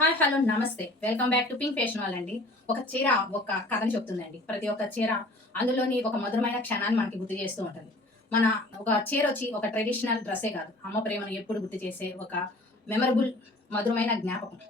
Hi hello నమస్తే welcome back to pink fashion వాళ్ళండి. ఒక చీర ఒక కథని చెప్తుందండి. ప్రతి ఒక్క చీర అందులోని ఒక మధురమైన క్షణాన్ని మనకి గుర్తు చేస్తూ ఉంటుంది. మన ఒక చీర వచ్చి ఒక ట్రెడిషనల్ డ్రెస్సే కాదు, అమ్మ ప్రేమను ఎప్పుడు గుర్తు చేసే ఒక మెమరబుల్ మధురమైన జ్ఞాపకం.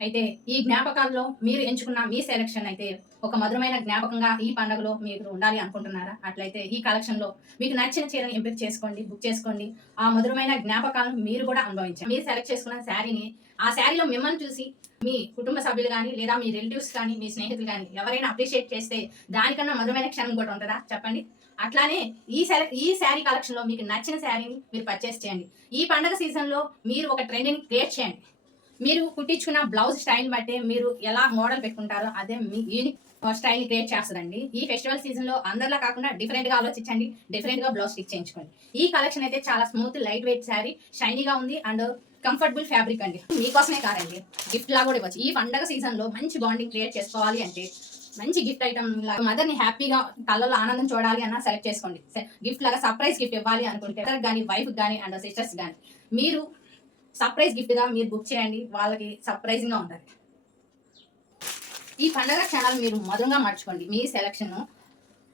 అయితే ఈ జ్ఞాపకాల్లో మీరు ఎంచుకున్న మీ సెలక్షన్ అయితే ఒక మధురమైన జ్ఞాపకంగా ఈ పండుగలో మీరు ఉండాలి అనుకుంటున్నారా? అట్లయితే ఈ కలెక్షన్‌లో మీకు నచ్చిన చీరని ఎంపిక చేసుకోండి, బుక్ చేసుకోండి. ఆ మధురమైన జ్ఞాపకాలను మీరు కూడా అనుభవించండి. మీరు సెలెక్ట్ చేసుకున్న శారీని, ఆ శారీలో మిమ్మల్ని చూసి మీ కుటుంబ సభ్యులు గాని, లేదా మీ రిలేటివ్స్ కానీ, మీ స్నేహితులు గాని ఎవరైనా అప్రిషియేట్ చేస్తే దానికన్నా మధురమైన క్షణం ఇంకోటి ఉంటదా చెప్పండి? అట్లానే ఈ శారీ కలెక్షన్‌లో మీకు నచ్చిన శారీని మీరు పర్చేస్ చేయండి. ఈ పండగ సీజన్‌లో మీరు ఒక ట్రెండ్‌ని క్రియేట్ చేయండి. మీరు కుట్టించుకున్న బ్లౌజ్ స్టైల్ బట్టే మీరు ఎలా మోడల్ పెట్టుకుంటారో అదే మీ యూనిక్ స్టైల్ క్రియేట్ చేస్తుందండి. ఈ ఫెస్టివల్ సీజన్ లో అందరిలా కాకుండా డిఫరెంట్ గా ఆలోచించండి, డిఫరెంట్ గా బ్లౌజ్ స్టిచ్ చేయించుకోండి. ఈ కలెక్షన్ అయితే చాలా స్మూత్ లైట్ వెయిట్ శారీ, షైనీగా ఉంది అండ్ కంఫర్టబుల్ ఫ్యాబ్రిక్ అండి. మీకోసమే కాదండి, గిఫ్ట్ లా కూడా ఇవ్వచ్చు. ఈ పండగ సీజన్ లో మంచి బాండింగ్ క్రియేట్ చేసుకోవాలి అంటే మంచి గిఫ్ట్ ఐటమ్ మదర్ ని హ్యాపీగా కళ్ళలో ఆనందం చూడాలి అన్న సెలెక్ట్ చేసుకోండి. గిఫ్ట్ లాగా సర్ప్రైజ్ గిఫ్ట్ ఇవ్వాలి అనుకుంటే కానీ వైఫ్ కానీ అండ్ సిస్టర్స్ కానీ మీరు సర్ప్రైజ్ గిఫ్ట్‌గా మీరు బుక్ చేయండి. వాళ్ళకి సర్ప్రైజింగ్‌గా ఉంటది. ఈ పండగ క్షణాలు మీరు మధురంగా మార్చుకోండి. మీ సెలక్షను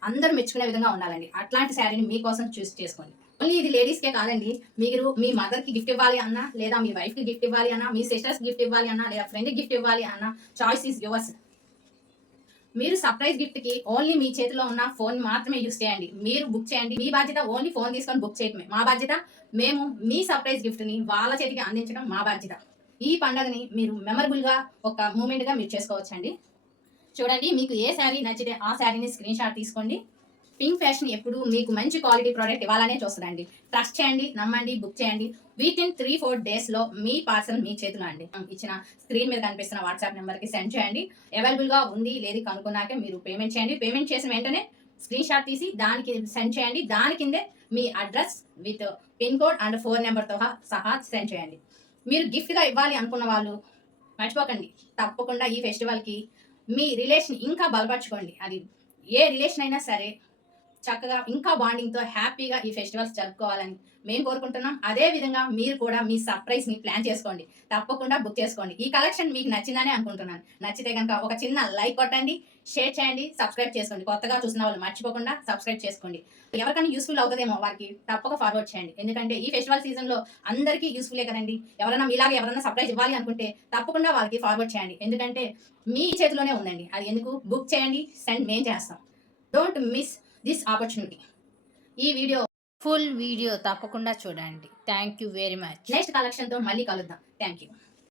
అందరూ మెచ్చుకునే విధంగా ఉండాలండి. అట్లాంటి శారీని మీకోసం చూస్ చేసుకోండి. ఓన్లీ ఇది లేడీస్‌కే కాదండి. మీరు మీ మదర్‌కి గిఫ్ట్ ఇవ్వాలి అన్నా, లేదా మీ వైఫ్‌కి గిఫ్ట్ ఇవ్వాలి అన్నా, మీ సిస్టర్స్‌కి గిఫ్ట్ ఇవ్వాలి అన్నా, లేదా ఫ్రెండ్‌కి గిఫ్ట్ ఇవ్వాలి అన్నా చాయిస్ ఈస్ యువర్స్. మీరు సర్ప్రైజ్ గిఫ్ట్‌కి ఓన్లీ మీ చేతిలో ఉన్న ఫోన్ మాత్రమే యూజ్ చేయండి. మీరు బుక్ చేయండి. మీ బాధ్యత ఓన్లీ ఫోన్ తీసుకొని బుక్ చేయడమే. మా బాధ్యత మేము మీ సర్ప్రైజ్ గిఫ్ట్‌ని వాళ్ళ చేతికి అందించడం మా బాధ్యత. ఈ పండగని మీరు మెమరబుల్‌గా ఒక మూమెంట్‌గా మీరు చేసుకోవచ్చండి. చూడండి, మీకు ఏ శారీ నచ్చితే ఆ శారీని స్క్రీన్ షాట్ తీసుకోండి. పింక్ ఫ్యాషన్ ఎప్పుడు మీకు మంచి క్వాలిటీ ప్రోడక్ట్ ఇవ్వాలనే చూస్తుందండి. ట్రస్ట్ చేయండి, నమ్మండి, బుక్ చేయండి. విత్ ఇన్ 3-4 డేస్‌లో మీ పార్సల్ మీ చేతిలో అండి. ఇచ్చిన స్క్రీన్ మీద కనిపిస్తున్న వాట్సాప్ నెంబర్‌కి సెండ్ చేయండి. అవైలబుల్‌గా ఉంది లేదు కనుక్కున్నాకే మీరు పేమెంట్ చేయండి. పేమెంట్ చేసిన వెంటనే స్క్రీన్ షాట్ తీసి దానికి సెండ్ చేయండి. దాని కిందే మీ address with pin code and phone నెంబర్‌తో సహా సెండ్ చేయండి. మీరు గిఫ్ట్‌గా ఇవ్వాలి అనుకున్న వాళ్ళు మర్చిపోకండి. తప్పకుండా ఈ ఫెస్టివల్‌కి మీ రిలేషన్ ఇంకా బలపరచుకోండి. అది ఏ రిలేషన్ అయినా సరే చక్కగా ఇంకా బాండింగ్‌తో హ్యాపీగా ఈ ఫెస్టివల్స్ జరుపుకోవాలని మేము కోరుకుంటున్నాం. అదే విధంగా మీరు కూడా మీ సర్ప్రైజ్‌ని ప్లాన్ చేసుకోండి. తప్పకుండా బుక్ చేసుకోండి. ఈ కలెక్షన్ మీకు నచ్చిందనే అనుకుంటున్నాను. నచ్చితే గనుక ఒక చిన్న లైక్ కొట్టండి, షేర్ చేయండి, సబ్స్క్రైబ్ చేసుకోండి. కొత్తగా చూసిన వాళ్ళు మర్చిపోకుండా సబ్స్క్రైబ్ చేసుకోండి. ఎవరికైనా యూజ్‌ఫుల్ అవుతదేమో వారికి తప్పక ఫార్వర్డ్ చేయండి. ఎందుకంటే ఈ ఫెస్టివల్ సీజన్‌లో అందరికీ యూజ్‌ఫులే కదండీ. ఎవరైనా మీలాగా ఎవరైనా సర్ప్రైజ్ ఇవ్వాలి అనుకుంటే తప్పకుండా వాళ్ళకి ఫార్వర్డ్ చేయండి. ఎందుకంటే మీ చేతిలోనే ఉందండి. అది ఎందుకు బుక్ చేయండి, సెండ్ మేము చేస్తాం. Don't miss this opportunity. ఈ వీడియో ఫుల్ వీడియో తప్పకుండా చూడండి. Thank you very much. Next కలెక్షన్‌తో మళ్ళీ కలుద్దాం. Thank you.